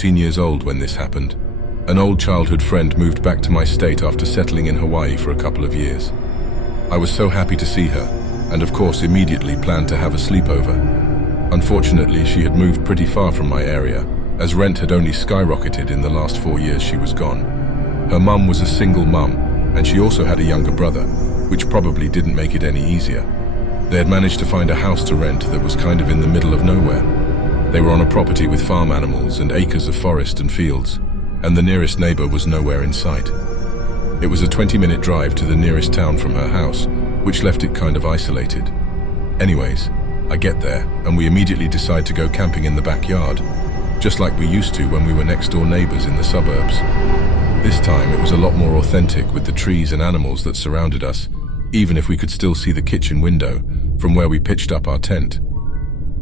14 years old when this happened. An old childhood friend moved back to my state after settling in Hawaii for a couple of years. I was so happy to see her, and of course immediately planned to have a sleepover. Unfortunately, she had moved pretty far from my area, as rent had only skyrocketed in the last 4 years she was gone. Her mum was a single mum, and she also had a younger brother, which probably didn't make it any easier. They had managed to find a house to rent that was kind of in the middle of nowhere. They were on a property with farm animals and acres of forest and fields, and the nearest neighbor was nowhere in sight. It was a 20-minute drive to the nearest town from her house, which left it kind of isolated. Anyways, I get there, and we immediately decide to go camping in the backyard, just like we used to when we were next-door neighbors in the suburbs. This time, it was a lot more authentic with the trees and animals that surrounded us, even if we could still see the kitchen window from where we pitched up our tent.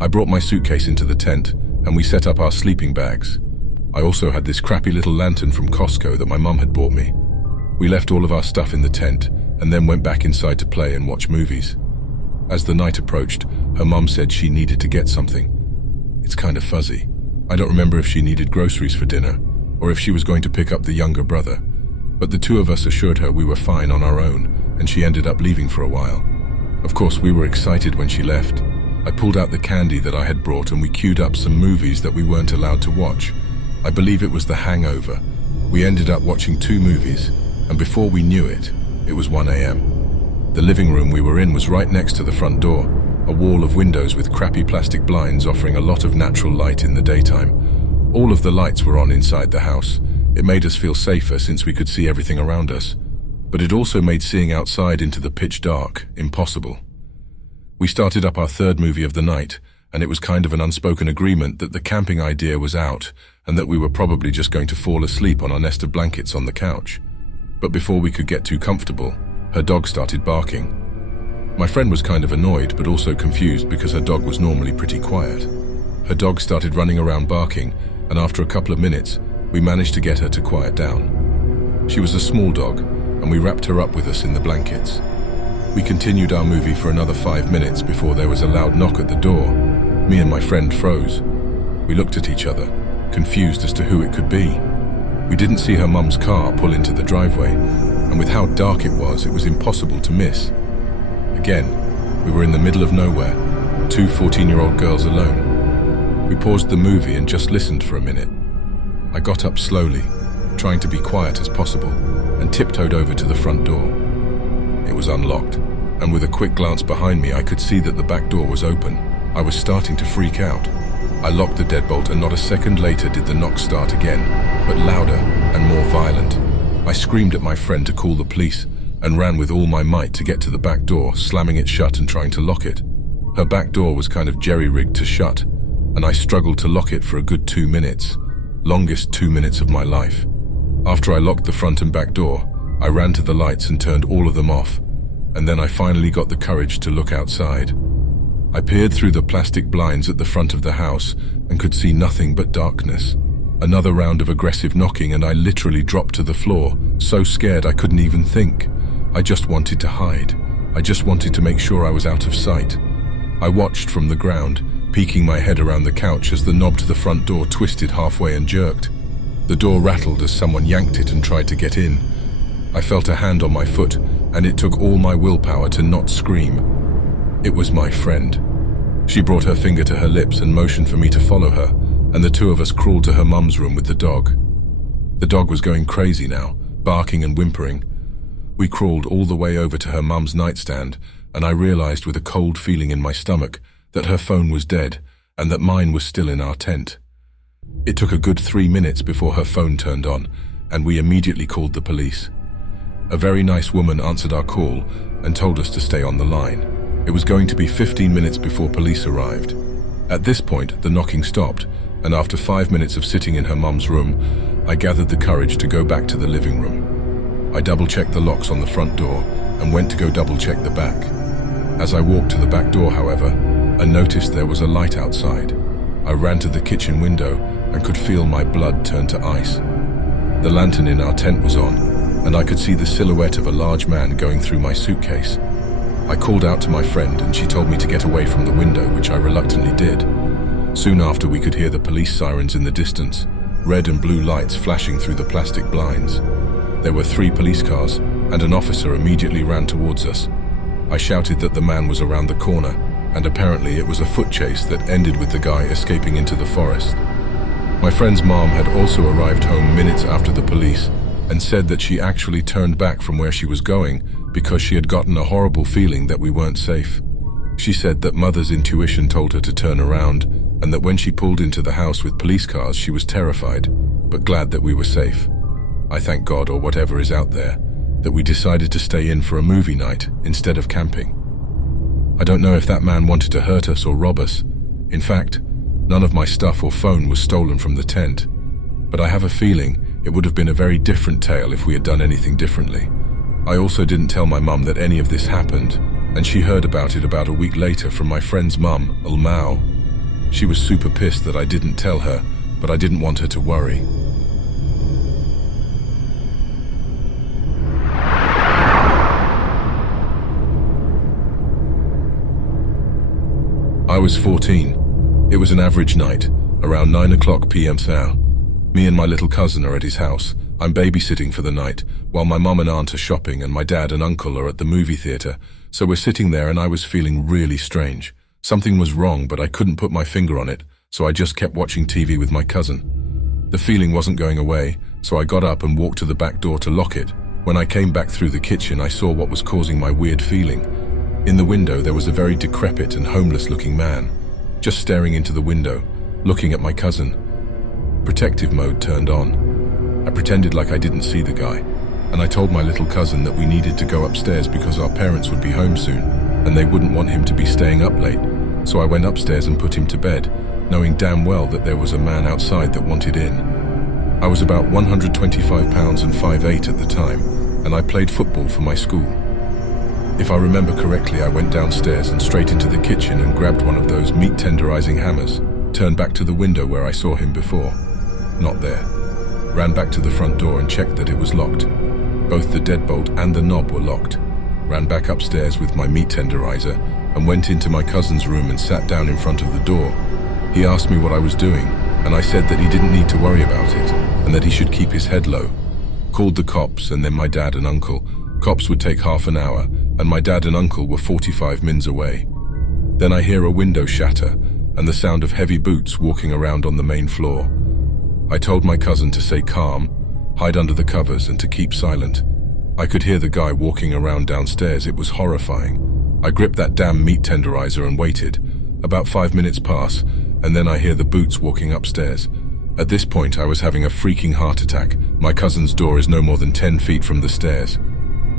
I brought my suitcase into the tent, and we set up our sleeping bags. I also had this crappy little lantern from Costco that my mum had bought me. We left all of our stuff in the tent, and then went back inside to play and watch movies. As the night approached, her mum said she needed to get something. It's kind of fuzzy. I don't remember if she needed groceries for dinner, or if she was going to pick up the younger brother, but the two of us assured her we were fine on our own, and she ended up leaving for a while. Of course, we were excited when she left. I pulled out the candy that I had brought and we queued up some movies that we weren't allowed to watch. I believe it was The Hangover. We ended up watching 2 movies, and before we knew it, it was 1 a.m. The living room we were in was right next to the front door, a wall of windows with crappy plastic blinds offering a lot of natural light in the daytime. All of the lights were on inside the house. It made us feel safer since we could see everything around us. But it also made seeing outside into the pitch dark impossible. We started up our 3rd movie of the night, and it was kind of an unspoken agreement that the camping idea was out and that we were probably just going to fall asleep on our nest of blankets on the couch. But before we could get too comfortable, her dog started barking. My friend was kind of annoyed but also confused because her dog was normally pretty quiet. Her dog started running around barking, and after a couple of minutes, we managed to get her to quiet down. She was a small dog, and we wrapped her up with us in the blankets. We continued our movie for another 5 minutes before there was a loud knock at the door. Me and my friend froze. We looked at each other, confused as to who it could be. We didn't see her mum's car pull into the driveway, and with how dark it was impossible to miss. Again, we were in the middle of nowhere, 2 14-year-old girls alone. We paused the movie and just listened for a minute. I got up slowly, trying to be quiet as possible, and tiptoed over to the front door. It was unlocked, and with a quick glance behind me, I could see that the back door was open. I was starting to freak out. I locked the deadbolt, and not a second later did the knock start again, but louder and more violent. I screamed at my friend to call the police, and ran with all my might to get to the back door, slamming it shut and trying to lock it. Her back door was kind of jerry-rigged to shut, and I struggled to lock it for a good 2 minutes. Longest 2 minutes of my life. After I locked the front and back door, I ran to the lights and turned all of them off, and then I finally got the courage to look outside. I peered through the plastic blinds at the front of the house and could see nothing but darkness. Another round of aggressive knocking and I literally dropped to the floor, so scared I couldn't even think. I just wanted to hide. I just wanted to make sure I was out of sight. I watched from the ground, peeking my head around the couch as the knob to the front door twisted halfway and jerked. The door rattled as someone yanked it and tried to get in. I felt a hand on my foot, and it took all my willpower to not scream. It was my friend. She brought her finger to her lips and motioned for me to follow her, and the two of us crawled to her mum's room with the dog. The dog was going crazy now, barking and whimpering. We crawled all the way over to her mum's nightstand, and I realized with a cold feeling in my stomach that her phone was dead and that mine was still in our tent. It took a good 3 minutes before her phone turned on, and we immediately called the police. A very nice woman answered our call and told us to stay on the line. It was going to be 15 minutes before police arrived. At this point, the knocking stopped, and after 5 minutes of sitting in her mum's room, I gathered the courage to go back to the living room. I double-checked the locks on the front door and went to go double-check the back. As I walked to the back door, however, I noticed there was a light outside. I ran to the kitchen window and could feel my blood turn to ice. The lantern in our tent was on, and I could see the silhouette of a large man going through my suitcase. I called out to my friend and she told me to get away from the window, which I reluctantly did. Soon after, we could hear the police sirens in the distance, red and blue lights flashing through the plastic blinds. There were 3 police cars, and an officer immediately ran towards us. I shouted that the man was around the corner, and apparently it was a foot chase that ended with the guy escaping into the forest. My friend's mom had also arrived home minutes after the police and said that she actually turned back from where she was going because she had gotten a horrible feeling that we weren't safe. She said that mother's intuition told her to turn around, and that when she pulled into the house with police cars, she was terrified, but glad that we were safe. I thank God, or whatever is out there, that we decided to stay in for a movie night instead of camping. I don't know if that man wanted to hurt us or rob us. In fact, none of my stuff or phone was stolen from the tent, but I have a feeling it would have been a very different tale if we had done anything differently. I also didn't tell my mum that any of this happened, and she heard about it about a week later from my friend's mum, Ulmao. She was super pissed that I didn't tell her, but I didn't want her to worry. I was 14. It was an average night, around 9 p.m. now. Me and my little cousin are at his house. I'm babysitting for the night, while my mum and aunt are shopping and my dad and uncle are at the movie theater. So we're sitting there and I was feeling really strange. Something was wrong, but I couldn't put my finger on it, so I just kept watching TV with my cousin. The feeling wasn't going away, so I got up and walked to the back door to lock it. When I came back through the kitchen, I saw what was causing my weird feeling. In the window, there was a very decrepit and homeless-looking man, just staring into the window, looking at my cousin. Protective mode turned on. I pretended like I didn't see the guy, and I told my little cousin that we needed to go upstairs because our parents would be home soon, and they wouldn't want him to be staying up late. So I went upstairs and put him to bed, knowing damn well that there was a man outside that wanted in. I was about 125 pounds and 5'8" at the time, and I played football for my school. If I remember correctly, I went downstairs and straight into the kitchen and grabbed one of those meat tenderizing hammers, turned back to the window where I saw him before. Not there. Ran back to the front door and checked that it was locked. Both the deadbolt and the knob were locked. Ran back upstairs with my meat tenderizer and went into my cousin's room and sat down in front of the door. He asked me what I was doing, and I said that he didn't need to worry about it and that he should keep his head low. Called the cops and then my dad and uncle. Cops would take half an hour, and my dad and uncle were 45 minutes away. Then I hear a window shatter and the sound of heavy boots walking around on the main floor. I told my cousin to stay calm, hide under the covers, and to keep silent. I could hear the guy walking around downstairs. It was horrifying. I gripped that damn meat tenderizer and waited. About 5 minutes pass, and then I hear the boots walking upstairs. At this point, I was having a freaking heart attack. My cousin's door is no more than 10 feet from the stairs.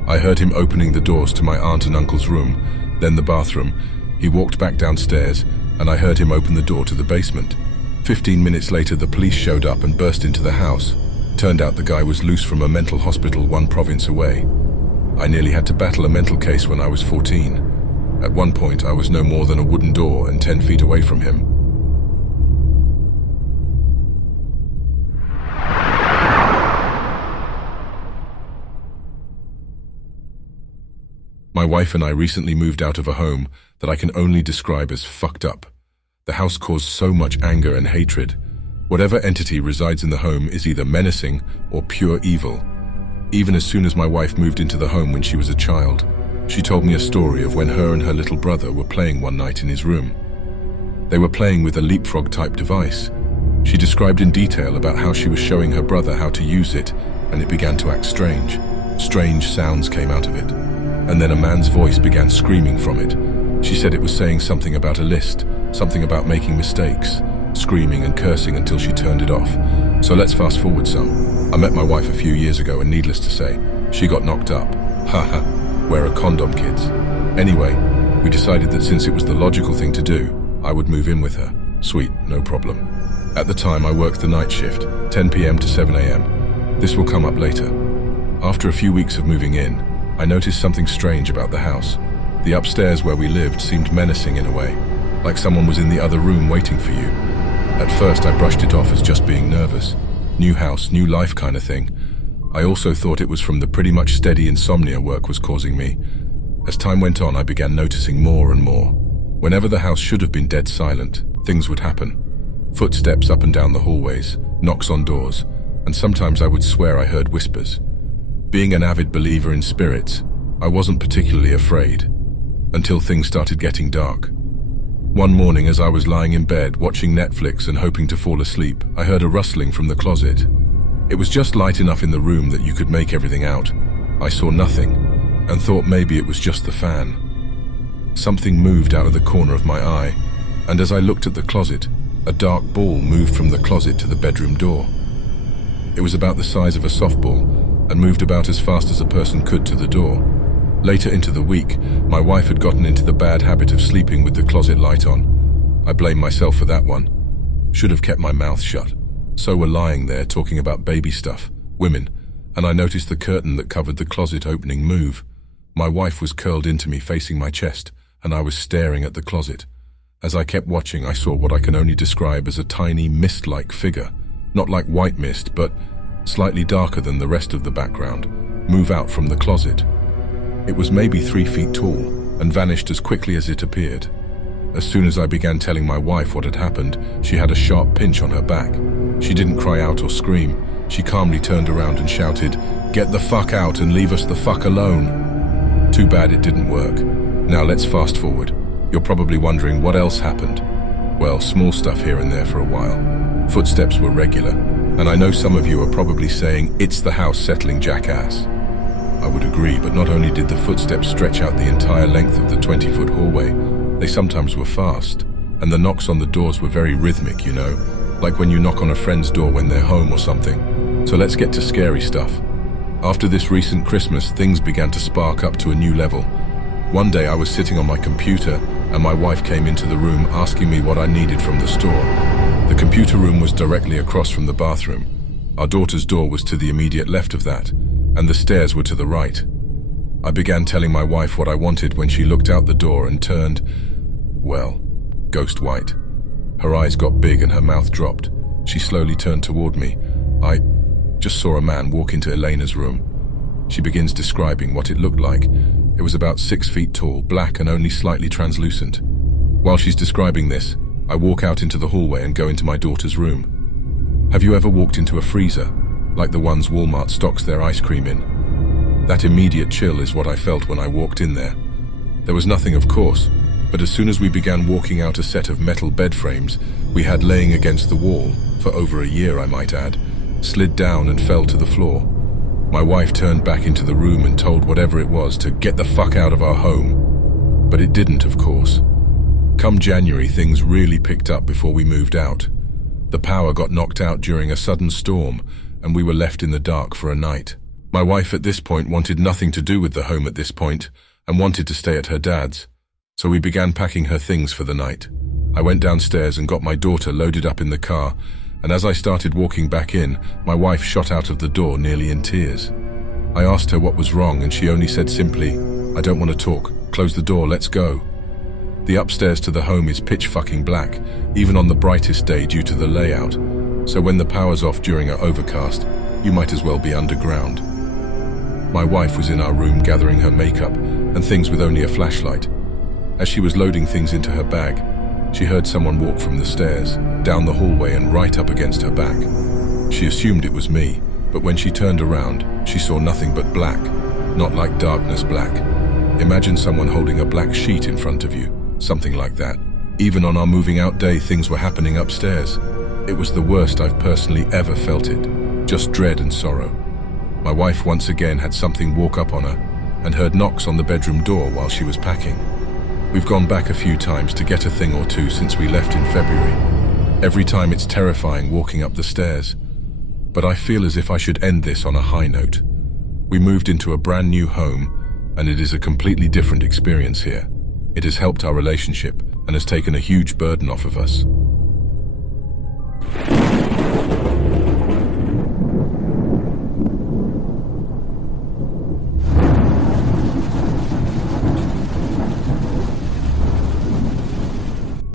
I heard him opening the doors to my aunt and uncle's room, then the bathroom. He walked back downstairs, and I heard him open the door to the basement. 15 minutes later, the police showed up and burst into the house. Turned out the guy was loose from a mental hospital 1 province away. I nearly had to battle a mental case when I was 14. At one point, I was no more than a wooden door and 10 feet away from him. My wife and I recently moved out of a home that I can only describe as fucked up. The house caused so much anger and hatred. Whatever entity resides in the home is either menacing or pure evil. Even as soon as my wife moved into the home when she was a child, she told me a story of when her and her little brother were playing one night in his room. They were playing with a leapfrog-type device. She described in detail about how she was showing her brother how to use it, and it began to act strange. Strange sounds came out of it. And then a man's voice began screaming from it. She said it was saying something about a list, something about making mistakes, screaming and cursing until she turned it off. So let's fast forward some. I met my wife a few years ago, and needless to say, she got knocked up. Haha, wear a condom, kids. Anyway, we decided that since it was the logical thing to do, I would move in with her. Sweet, no problem. At the time, I worked the night shift, 10 p.m. to 7 a.m. This will come up later. After a few weeks of moving in, I noticed something strange about the house. The upstairs where we lived seemed menacing in a way, like someone was in the other room waiting for you. At first, I brushed it off as just being nervous. New house, new life kind of thing. I also thought it was from the pretty much steady insomnia work was causing me. As time went on, I began noticing more and more. Whenever the house should have been dead silent, things would happen. Footsteps up and down the hallways, knocks on doors, and sometimes I would swear I heard whispers. Being an avid believer in spirits, I wasn't particularly afraid, until things started getting dark. One morning as I was lying in bed watching Netflix and hoping to fall asleep, I heard a rustling from the closet. It was just light enough in the room that you could make everything out. I saw nothing, and thought maybe it was just the fan. Something moved out of the corner of my eye, and as I looked at the closet, a dark ball moved from the closet to the bedroom door. It was about the size of a softball, and moved about as fast as a person could to the door. Later into the week, my wife had gotten into the bad habit of sleeping with the closet light on. I blame myself for that one. Should have kept my mouth shut. So we're lying there talking about baby stuff, women, and I noticed the curtain that covered the closet opening move. My wife was curled into me facing my chest, and I was staring at the closet. As I kept watching, I saw what I can only describe as a tiny mist-like figure, not like white mist, but slightly darker than the rest of the background, move out from the closet. It was maybe 3 feet tall and vanished as quickly as it appeared. As soon as I began telling my wife what had happened, she had a sharp pinch on her back. She didn't cry out or scream. She calmly turned around and shouted, "Get the fuck out and leave us the fuck alone." Too bad it didn't work. Now let's fast forward. You're probably wondering what else happened. Well, small stuff here and there for a while. Footsteps were regular, and I know some of you are probably saying, "It's the house settling, jackass." I would agree, but not only did the footsteps stretch out the entire length of the 20-foot hallway, they sometimes were fast, and the knocks on the doors were very rhythmic, you know, like when you knock on a friend's door when they're home or something. So let's get to scary stuff. After this recent Christmas, things began to spark up to a new level. One day I was sitting on my computer and my wife came into the room asking me what I needed from the store. The computer room was directly across from the bathroom. Our daughter's door was to the immediate left of that, and the stairs were to the right. I began telling my wife what I wanted when she looked out the door and turned, well, ghost white. Her eyes got big and her mouth dropped. She slowly turned toward me. I just saw a man walk into Elena's room. She begins describing what it looked like. It was about 6 feet tall, black and only slightly translucent. While she's describing this, I walk out into the hallway and go into my daughter's room. Have you ever walked into a freezer, like the ones Walmart stocks their ice cream in? That immediate chill is what I felt when I walked in there. There was nothing, of course, but as soon as we began walking out a set of metal bed frames we had laying against the wall, for over a year I might add, slid down and fell to the floor. My wife turned back into the room and told whatever it was to get the fuck out of our home. But it didn't, of course. Come January, things really picked up before we moved out. The power got knocked out during a sudden storm, and we were left in the dark for a night. My wife at this point wanted nothing to do with the home at this point, and wanted to stay at her dad's. So we began packing her things for the night. I went downstairs and got my daughter loaded up in the car, and as I started walking back in, my wife shot out of the door nearly in tears. I asked her what was wrong, and she only said simply, "I don't want to talk. Close the door, let's go." The upstairs to the home is pitch fucking black, even on the brightest day due to the layout, so when the power's off during an overcast, you might as well be underground. My wife was in our room gathering her makeup and things with only a flashlight. As she was loading things into her bag, she heard someone walk from the stairs, down the hallway and right up against her back. She assumed it was me, but when she turned around, she saw nothing but black, not like darkness black. Imagine someone holding a black sheet in front of you, something like that. Even on our moving out day, things were happening upstairs. It was the worst I've personally ever felt it, just dread and sorrow. My wife once again had something walk up on her and heard knocks on the bedroom door while she was packing. We've gone back a few times to get a thing or two since we left in February. Every time it's terrifying walking up the stairs. But I feel as if I should end this on a high note. We moved into a brand new home, and it is a completely different experience here. It has helped our relationship and has taken a huge burden off of us.